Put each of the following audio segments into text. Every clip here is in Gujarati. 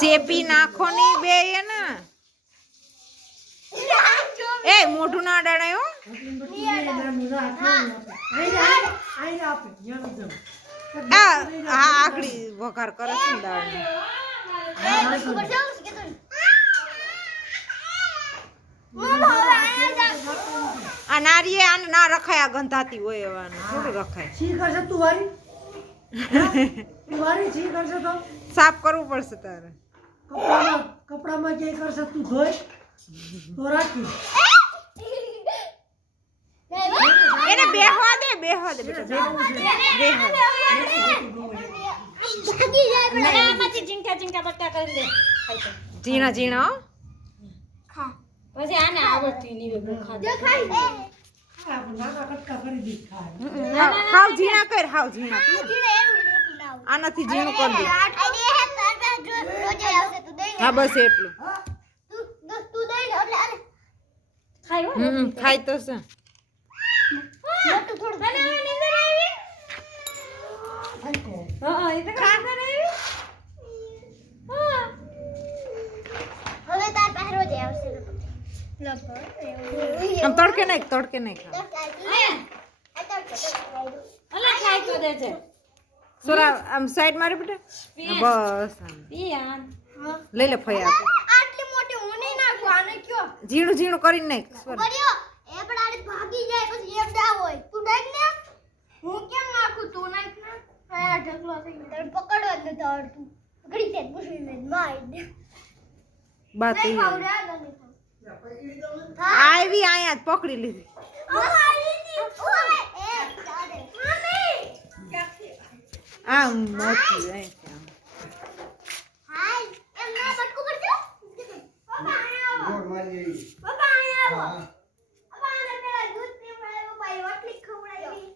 ચેપી નાખો ની બે ને એ મોઢું ના અડાડાયો આકડી વઘાર કરે છે દાળ આ નારીએ આને ના રખાય આ ગંધાતી હોય એવાનું થોડું રખાય છી કરશે તું વારી વારી છી કરશે તો સાફ કરવું પડશે તારે કપડામાં જે કરશે તું ધોઈ તો રાખી એને બેહવા દે બેટા ઝીણા ઝીણા પછી આને આવડતી નહીં હાવ ઝીણા કર હાવ ઝીણા આનાથી ઝીણું કરી દે હા બસ એટલું ખાય તો છે આમ તડકે નહીં સોરા આમ સાઈડ મારે બેટા બસ લઈ લે ફયા આટલી મોટી હું નહીં નાખું આને કયો ઝીણું ઝીણું કરીને નાખ કર્યો એ પણ આડે ભાગી જાય પછી એમ દા હોય તું નાખ ને હું કેમ નાખું તું નાખ ને આ ઢગલો થઈ ગયો તને પકડવા જ નથી આવડતું ઘડી તે પૂછીને મારી દે બાત નહીં ખાવ રે આવી આયા જ પકડી લીધી આમ મોટી રહે છે હાય એમ ના બટકું પડજો પપ્પા આયા પપ્પા આયા પપ્પા ને પેલા દૂધ પીવડાવ્યો પપ્પા રોટલી ખવડાવી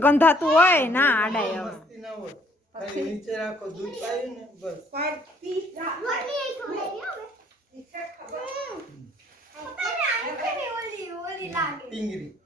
ગંધાતું હોય ના આડાય હવે ખાલી નીચે રાખો દૂધ પાયું ને બસ રોટલી ખવડાવી હવે પપ્પા ને આંખે ઓલી લાગે ટીંગરી